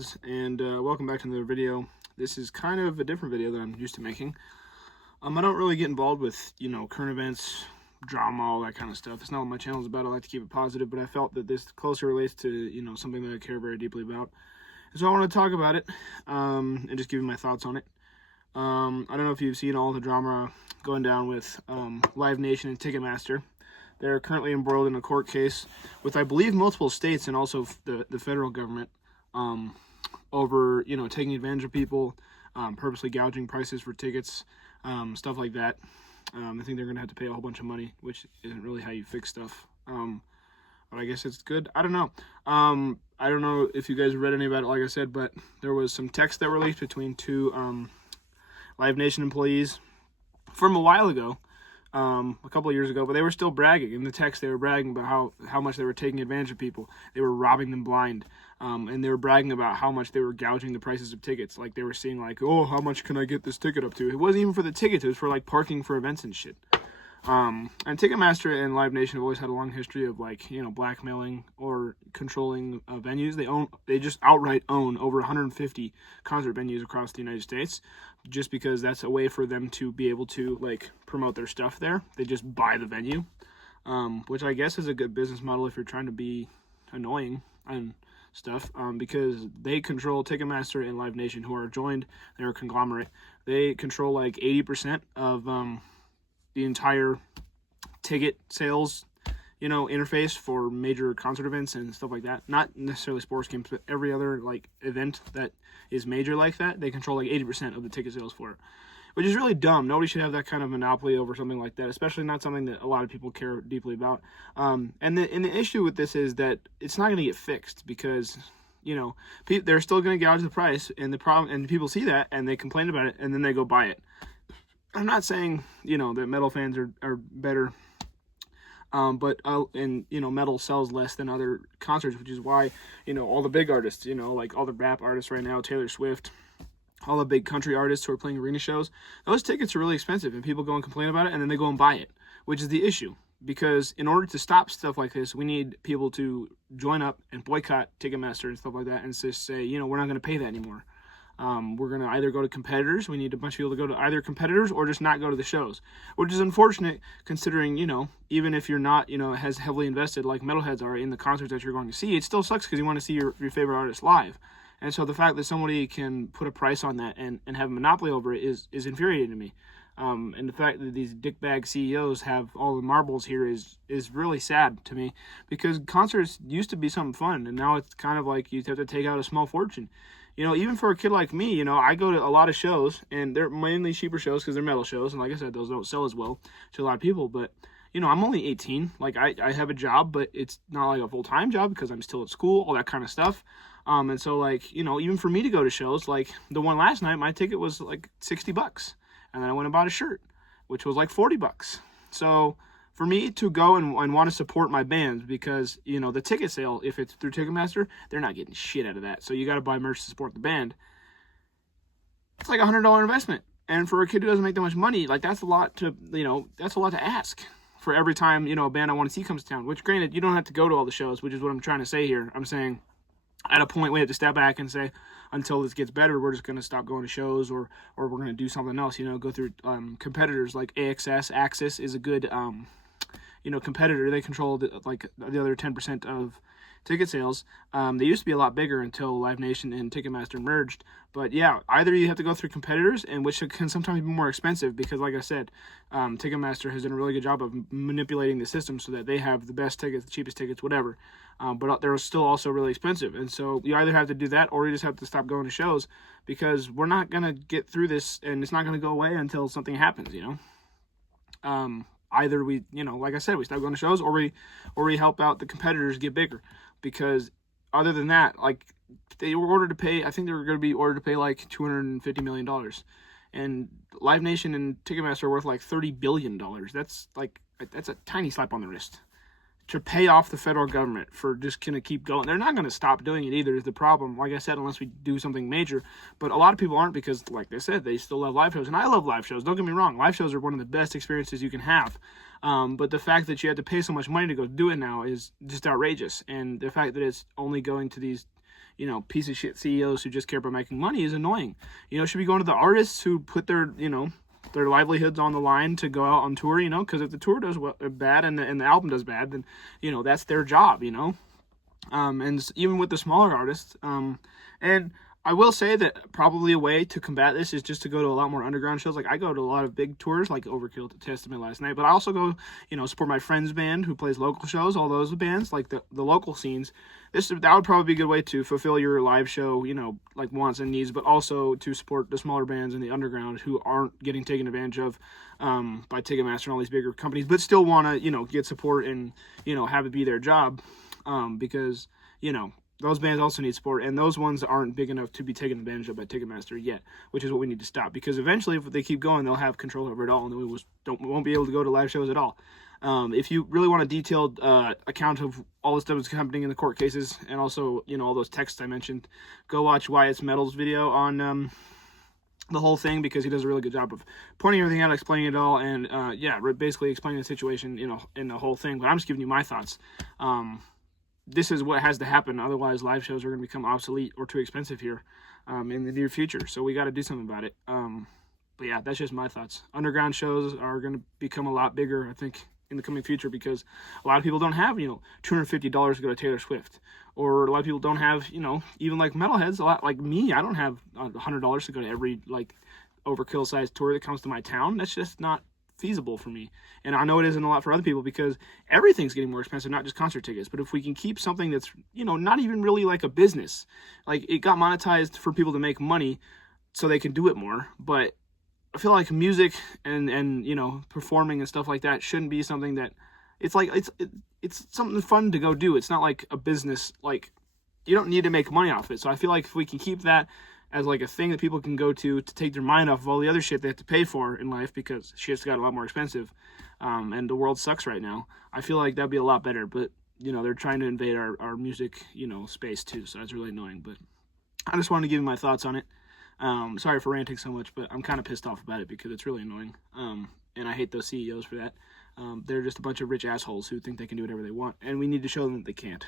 Metalheads, and welcome back to another video. This is kind of a different video than I'm used to making. I don't really get involved with, current events, drama, all that kind of stuff. It's not what my channel is about. I like to keep it positive, but I felt that this closer relates to, something that I care very deeply about. And so I want to talk about it, and just give you my thoughts on it. I don't know if you've seen all the drama going down with Live Nation and Ticketmaster. They're currently embroiled in a court case with, I believe, multiple states and also the federal government over, taking advantage of people, purposely gouging prices for tickets, stuff like that. I think they're going to have to pay a whole bunch of money, which isn't really how you fix stuff. But I guess it's good. I don't know. I don't know if you guys read any about it, like I said, but there was some text that were leaked between two Live Nation employees from a while ago. A couple of years ago, but they were still bragging. In the text, they were bragging about how much they were taking advantage of people. They were robbing them blind, and they were bragging about how much they were gouging the prices of tickets. Like, they were saying, like, oh, how much can I get this ticket up to? It wasn't even for the tickets. It was for, like, parking for events and shit. And Ticketmaster and Live Nation have always had a long history of, like, blackmailing or controlling venues. They just outright own over 150 concert venues across the United States, just because that's a way for them to be able to, like, promote their stuff there. They just buy the venue, which I guess is a good business model if you're trying to be annoying and stuff, because they control Ticketmaster and Live Nation, who are joined. They're a conglomerate. They control like 80% of the entire ticket sales, interface for major concert events and stuff like that. Not necessarily sports games, but every other, like, event that is major like that, they control like 80% of the ticket sales for it, which is really dumb. Nobody should have that kind of monopoly over something like that, especially not something that a lot of people care deeply about. And the issue with this is that it's not going to get fixed because, they're still going to gouge the price, and people see that and they complain about it, and then they go buy it. I'm not saying, that metal fans are better, but metal sells less than other concerts, which is why, all the big artists, like all the rap artists right now, Taylor Swift, all the big country artists who are playing arena shows, those tickets are really expensive, and people go and complain about it, and then they go and buy it, which is the issue. Because in order to stop stuff like this, we need people to join up and boycott Ticketmaster and stuff like that, and just say, we're not going to pay that anymore. We're going to either go to competitors. We need a bunch of people to go to either competitors or just not go to the shows, which is unfortunate considering, even if you're not, as heavily invested like metalheads are in the concerts that you're going to see, it still sucks because you want to see your favorite artist live. And so the fact that somebody can put a price on that and have a monopoly over it is infuriating to me. And the fact that these dickbag CEOs have all the marbles here is really sad to me, because concerts used to be something fun, and now it's kind of like you have to take out a small fortune. Even for a kid like me, I go to a lot of shows, and they're mainly cheaper shows because they're metal shows, and like I said, those don't sell as well to a lot of people, but, I'm only 18, like, I have a job, but it's not like a full-time job because I'm still at school, all that kind of stuff, and so, like, even for me to go to shows, like, the one last night, my ticket was, like, $60, and then I went and bought a shirt, which was, like, $40, so for me to go and want to support my bands, because, the ticket sale, if it's through Ticketmaster, they're not getting shit out of that. So you got to buy merch to support the band. It's like a $100 investment. And for a kid who doesn't make that much money, like, that's a lot to ask for every time, a band I want to see comes to town. Which, granted, you don't have to go to all the shows, which is what I'm trying to say here. I'm saying at a point we have to step back and say, until this gets better, we're just going to stop going to shows, or we're going to do something else, go through competitors like Axis is a good competitor. They control the other 10% of ticket sales. They used to be a lot bigger until Live Nation and Ticketmaster merged. But yeah, either you have to go through competitors, and which can sometimes be more expensive because, like I said, Ticketmaster has done a really good job of manipulating the system so that they have the best tickets, the cheapest tickets, whatever. But they're still also really expensive. And so you either have to do that, or you just have to stop going to shows, because we're not going to get through this, and it's not going to go away until something happens, Either we, like I said, we stop going to shows, or we help out the competitors get bigger. Because other than that, like, they were ordered to pay, I think they were going to be ordered to pay like $250 million. And Live Nation and Ticketmaster are worth like $30 billion. That's a tiny slap on the wrist to pay off the federal government for just going to keep going. They're not going to stop doing it either, is the problem, like I said, unless we do something major. But a lot of people aren't, because, like I said, they still love live shows. And I love live shows, don't get me wrong. Live shows are one of the best experiences you can have. But the fact that you have to pay so much money to go do it now is just outrageous. And the fact that it's only going to these, you know, piece of shit CEOs who just care about making money is annoying. You know, it should be going to the artists who put their, you know, their livelihoods on the line to go out on tour, you know, because if the tour does bad and the album does bad, then, you know, that's their job, you know. And even with the smaller artists, and I will say that probably a way to combat this is just to go to a lot more underground shows. Like, I go to a lot of big tours, like Overkill, Testament last night, but I also go, you know, support my friend's band who plays local shows, all those bands, like the local scenes. That would probably be a good way to fulfill your live show, you know, like wants and needs, but also to support the smaller bands in the underground who aren't getting taken advantage of by Ticketmaster and all these bigger companies, but still want to, you know, get support and, you know, have it be their job, because, you know, those bands also need support, and those ones aren't big enough to be taken advantage of by Ticketmaster yet, which is what we need to stop, because eventually if they keep going, they'll have control over it all, and then we won't be able to go to live shows at all. If you really want a detailed account of all the stuff that's happening in the court cases, and also, you know, all those texts I mentioned, go watch Wyatt's Metal's video on the whole thing, because he does a really good job of pointing everything out, explaining it all, and yeah, basically explaining the situation, you know, in the whole thing. But I'm just giving you my thoughts. This is what has to happen, otherwise live shows are going to become obsolete or too expensive here in the near future, so we got to do something about it. But yeah, that's just my thoughts. Underground shows are going to become a lot bigger, I think, in the coming future, because a lot of people don't have, you know, $250 to go to Taylor Swift, or a lot of people don't have, you know, even like metalheads, a lot like me, I don't have $100 to go to every like Overkill sized tour that comes to my town. That's just not feasible for me, and I know it isn't a lot for other people, because everything's getting more expensive, not just concert tickets. But if we can keep something that's, you know, not even really like a business, like it got monetized for people to make money so they can do it more, but I feel like music and you know, performing and stuff like that shouldn't be something that it's like it's something fun to go do. It's not like a business. Like, you don't need to make money off it. So I feel like if we can keep that as like a thing that people can go to take their mind off of all the other shit they have to pay for in life, because shit's got a lot more expensive, and the world sucks right now, I feel like that'd be a lot better. But, you know, they're trying to invade our music, you know, space too, so that's really annoying. But I just wanted to give you my thoughts on it. Sorry for ranting so much, but I'm kind of pissed off about it because it's really annoying, and I hate those CEOs for that. They're just a bunch of rich assholes who think they can do whatever they want, and we need to show them that they can't.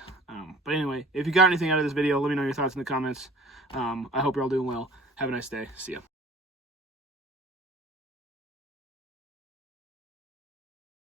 But anyway, if you got anything out of this video, let me know your thoughts in the comments. I hope you're all doing well. Have a nice day. See ya.